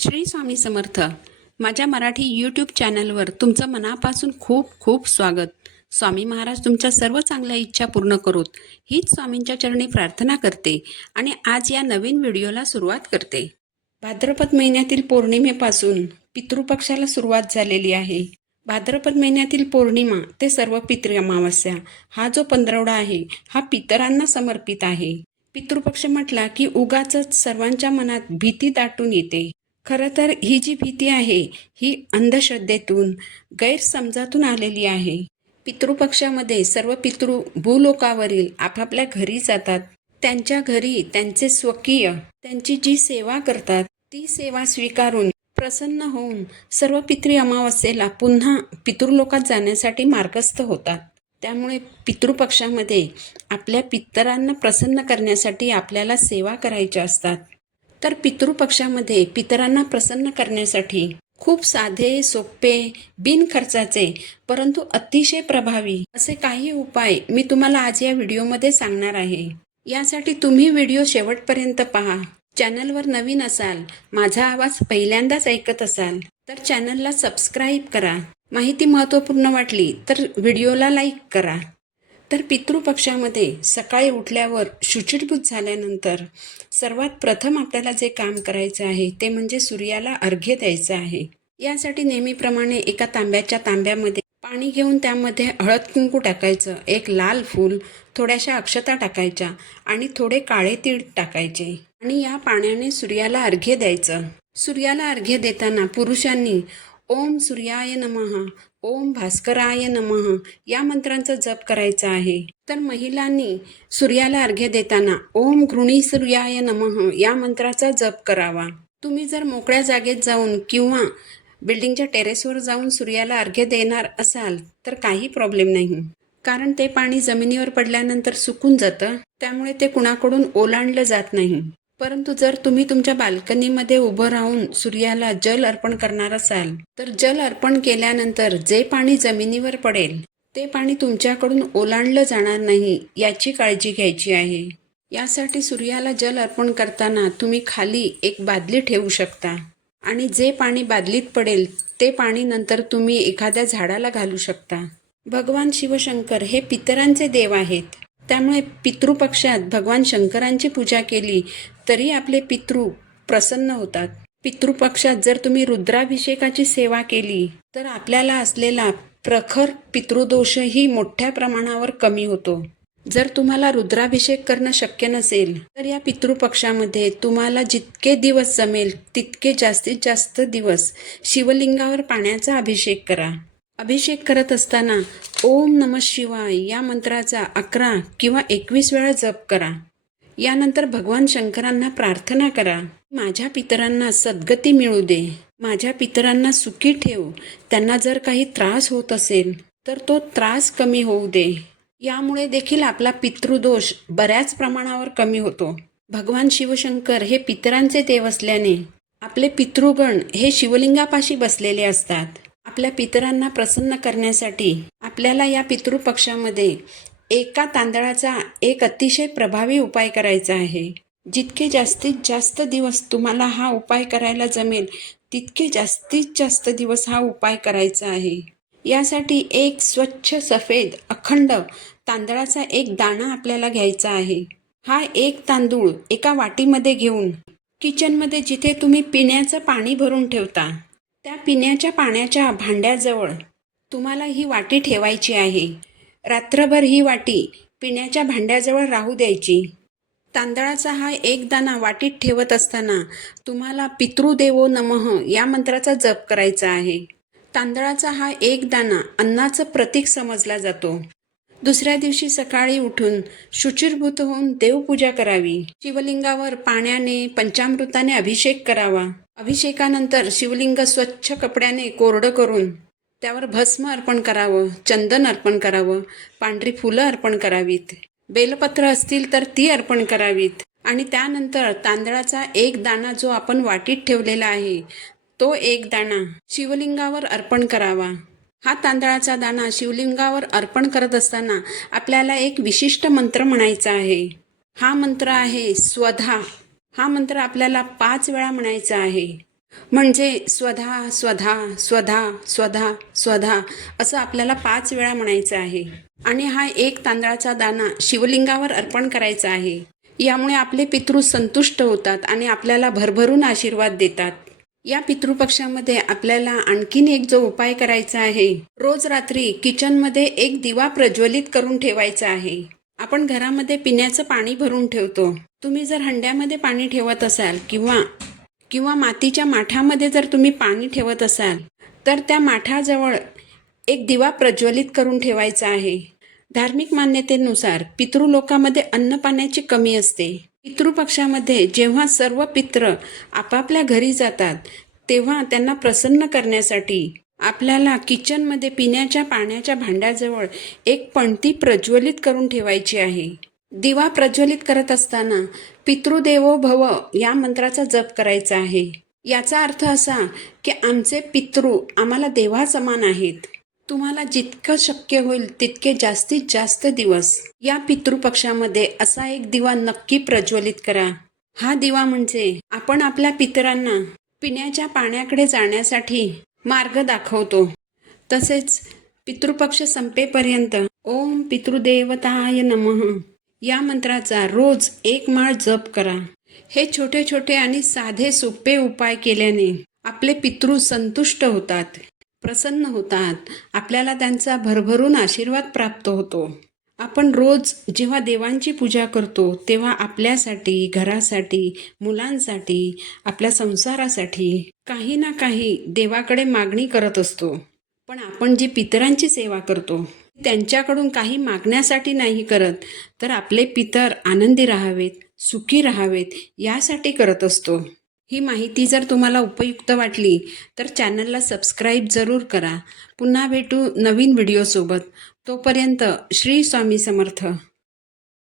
श्री स्वामी समर्थ. माझ्या मराठी यूट्यूब चॅनलवर तुमचं मनापासून खूप खूप स्वागत. स्वामी महाराज तुमच्या सर्व चांगल्या इच्छा पूर्ण करोत हीच स्वामींच्या चरणी प्रार्थना करते आणि आज या नवीन व्हिडिओला सुरुवात करते. भाद्रपद महिन्यातील पौर्णिमेपासून पितृपक्षाला सुरुवात झालेली आहे. भाद्रपद महिन्यातील पौर्णिमा ते सर्व पितृ अमावस्या हा जो पंधरवडा आहे हा पितरांना समर्पित आहे. पितृपक्ष म्हटला की उगाचच सर्वांच्या मनात भीती दाटून येते. खरं तर ही जी भीती आहे ही अंधश्रद्धेतून गैरसमजातून आलेली आहे. पितृपक्षामध्ये सर्व पितृ भूलोकावरील आपापल्या घरी जातात. त्यांच्या घरी त्यांचे स्वकीय त्यांची जी सेवा करतात ती सेवा स्वीकारून प्रसन्न होऊन सर्व पितृ अमावस्येला पुन्हा पितृलोकात जाण्यासाठी मार्गस्थ होतात. त्यामुळे पितृपक्षामध्ये आपल्या पितरांना प्रसन्न करण्यासाठी आपल्याला सेवा करायच्या असतात. तर पितृपक्षामध्ये पितरांना प्रसन्न करण्यासाठी खूप साधे, सोपे, बिनखर्चाचे परंतु अतिशय प्रभावी असे काही उपाय मी तुम्हाला आज या व्हिडिओमध्ये सांगणार आहे. यासाठी तुम्ही व्हिडिओ शेवटपर्यंत पहा. चॅनलवर नवीन असाल, माझा आवाज पहिल्यांदाच ऐकत असाल तर चॅनलला सबस्क्राईब करा. माहिती महत्त्वपूर्ण वाटली तर व्हिडिओला लाईक करा. तर पितृपक्षामध्ये सकाळी उठल्यावर शुचिर्भूत झाल्यानंतर सर्वात प्रथम आपल्याला जे काम करायचं आहे ते म्हणजे सूर्याला अर्घ्य द्यायचं आहे. यासाठी नेहमीप्रमाणे एका तांब्यामध्ये पाणी घेऊन त्यामध्ये हळद कुंकू टाकायचं, एक लाल फूल, थोड्याशा अक्षता टाकायच्या आणि थोडे काळे तीळ टाकायचे आणि या पाण्याने सूर्याला अर्घ्य द्यायचं. सूर्याला अर्घ्य देताना पुरुषांनी ओम सूर्याय नमः, ओम भास्कराय नमः या मंत्रांचा जप करायचा आहे. तर महिलांनी सूर्याला अर्घ्य देताना ओम घृणी सूर्याय नमः या मंत्राचा जप करावा. तुम्ही जर मोकळ्या जागेत जाऊन किंवा बिल्डिंगच्या टेरेसवर जाऊन सूर्याला अर्घ्य देणार असाल तर काही प्रॉब्लेम नाही, कारण ते पाणी जमिनीवर पडल्यानंतर सुकून जातं, त्यामुळे ते कुणाकडून ओलांडलं जात नाही. परंतु जर तुम्ही तुमच्या बाल्कनीमध्ये उभं राहून सूर्याला जल अर्पण करणार असाल तर जल अर्पण केल्यानंतर जे पाणी जमिनीवर पडेल ते पाणी तुमच्याकडून ओलांडलं जाणार नाही याची काळजी घ्यायची आहे. यासाठी सूर्याला जल अर्पण करताना तुम्ही खाली एक बादली ठेवू शकता आणि जे पाणी बादलीत पडेल ते पाणी नंतर तुम्ही एखाद्या झाडाला घालू शकता. भगवान शिवशंकर हे पितरांचे देव आहेत, त्यामुळे पितृपक्षात भगवान शंकरांची पूजा केली तरी आपले पितृ प्रसन्न होतात. पितृपक्षात जर तुम्ही रुद्राभिषेकाची सेवा केली तर आपल्याला असलेला प्रखर पितृदोषही मोठ्या प्रमाणावर कमी होतो. जर तुम्हाला रुद्राभिषेक करणं शक्य नसेल तर या पितृपक्षामध्ये तुम्हाला जितके दिवस जमेल तितके जास्तीत जास्त दिवस शिवलिंगावर पाण्याचा अभिषेक करा. अभिषेक करत असताना ओम नमः शिवाय या मंत्राचा 11 किंवा 21 वेळा जप करा. यानंतर भगवान शंकरांना प्रार्थना करा, माझ्या पितरांना सद्गती मिळू दे, माझ्या पितरांना सुखी ठेव, त्यांना जर काही त्रास होत असेल तर तो त्रास कमी होऊ दे. यामुळे देखील आपला पितृदोष बऱ्याच प्रमाणावर कमी होतो. भगवान शिवशंकर हे पितरांचे देव असल्याने आपले पितृगण हे शिवलिंगापाशी बसलेले असतात. आपल्या पितरांना प्रसन्न करण्यासाठी आपल्याला या पितृपक्षामध्ये एका तांदळाचा एक अतिशय प्रभावी उपाय करायचा आहे. जितके जास्तीत जास्त दिवस तुम्हाला हा उपाय करायला जमेल तितके जास्तीत जास्त दिवस हा उपाय करायचा आहे. यासाठी एक स्वच्छ सफेद अखंड तांदळाचा एक दाणा आपल्याला घ्यायचा आहे. हा एक तांदूळ एका वाटीमध्ये घेऊन किचनमध्ये जिथे तुम्ही पिण्याचं पाणी भरून ठेवता त्या पिण्याच्या पाण्याच्या भांड्याजवळ तुम्हाला ही वाटी ठेवायची आहे. रात्रभर ही वाटी पिण्याच्या भांड्याजवळ राहू द्यायची. तांदळाचा हा एक दाणा वाटीत ठेवत असताना तुम्हाला पितृदेवो नमः या मंत्राचा जप करायचा आहे. तांदळाचा हा एक दाणा अन्नाचं प्रतीक समजला जातो. दुसऱ्या दिवशी सकाळी उठून शुचिर्भूत होऊन देवपूजा करावी. शिवलिंगावर पाण्याने पंचामृताने अभिषेक करावा. अभिषेकानंतर शिवलिंग स्वच्छ कपड्याने कोरडं करून त्यावर भस्म अर्पण करावं, चंदन अर्पण करावं, पांढरी फुलं अर्पण करावीत, बेलपत्र असतील तर ती अर्पण करावीत आणि त्यानंतर तांदळाचा एक दाणा जो आपण वाटीत ठेवलेला आहे तो एक दाणा शिवलिंगावर अर्पण करावा. हा तांदळाचा दाणा शिवलिंगावर अर्पण करत असताना आपल्याला एक विशिष्ट मंत्र म्हणायचा आहे. हा मंत्र आहे स्वधा. हा मंत्र आपल्याला 5 वेळा म्हणायचा आहे. म्हणजे स्वधा स्वधा स्वधा स्वधा स्वधा असं आपल्याला 5 वेळा म्हणायचं आहे. आणि हा एक तांदळाचा दाणा शिवलिंगावर अर्पण करायचा आहे. यामुळे आपले पितृ संतुष्ट होतात आणि आपल्याला भरभरून आशीर्वाद देतात. या पितृपक्षामध्ये आपल्याला आणखीन एक जो उपाय करायचा आहे, रोज रात्री किचनमध्ये एक दिवा प्रज्वलित करून ठेवायचा आहे. आपण घरामध्ये पिण्याचं पाणी भरून ठेवतो. तुम्ही जर हंड्यामध्ये पाणी ठेवत असाल किंवा मातीच्या माठामध्ये जर तुम्ही पाणी ठेवत असाल, तर त्या माठाजवळ एक दिवा प्रज्वलित करून ठेवायचा आहे. धार्मिक मान्यतेनुसार पितृलोकामध्ये अन्नपाण्याची कमी असते. पितृपक्षामध्ये जेव्हा सर्व पित्र आपापल्या घरी जातात, तेव्हा त्यांना प्रसन्न करण्यासाठी आपल्याला किचनमध्ये पिण्याच्या पाण्याच्या भांड्याजवळ एक पणती प्रज्वलित करून ठेवायची आहे. दिवा प्रज्वलित करत असताना पितृदेवो भव या मंत्राचा जप करायचा आहे. याचा अर्थ असा की आमचे पितृ आम्हाला देवासमान आहेत. तुम्हाला जितकं शक्य होईल तितके जास्तीत जास्त दिवस या पितृपक्षामध्ये असा एक दिवा नक्की प्रज्वलित करा. हा दिवा म्हणजे आपण आपल्या पितरांना पिण्याच्या पाण्याकडे जाण्यासाठी मार्ग दाखवतो. तसेच पितृपक्ष संपेपर्यंत ओम पितृदेवताय नमः या मंत्राचा रोज 1 माळ जप करा. हे छोटे छोटे आणि साधे सोपे उपाय केल्याने आपले पितृ संतुष्ट होतात, प्रसन्न होतात. आपल्याला त्यांचा भरभरून आशीर्वाद प्राप्त होतो. आपण रोज जेव्हा देवांची पूजा करतो तेव्हा आपल्यासाठी, घरासाठी, मुलांसाठी, आपल्या संसारासाठी काही ना काही देवाकडे मागणी करत असतो. पण आपण जी पितरांची सेवा करतो त्यांच्याकडून काही मागण्यासाठी नाही करत, तर आपले पितर आनंदी राहावेत, सुखी राहावेत यासाठी करत असतो. ही माहिती जर तुम्हाला उपयुक्त वाटली तर चॅनलला सबस्क्राईब जरूर करा. पुन्हा भेटू नवीन व्हिडिओसोबत. तोपर्यंत श्री स्वामी समर्थ.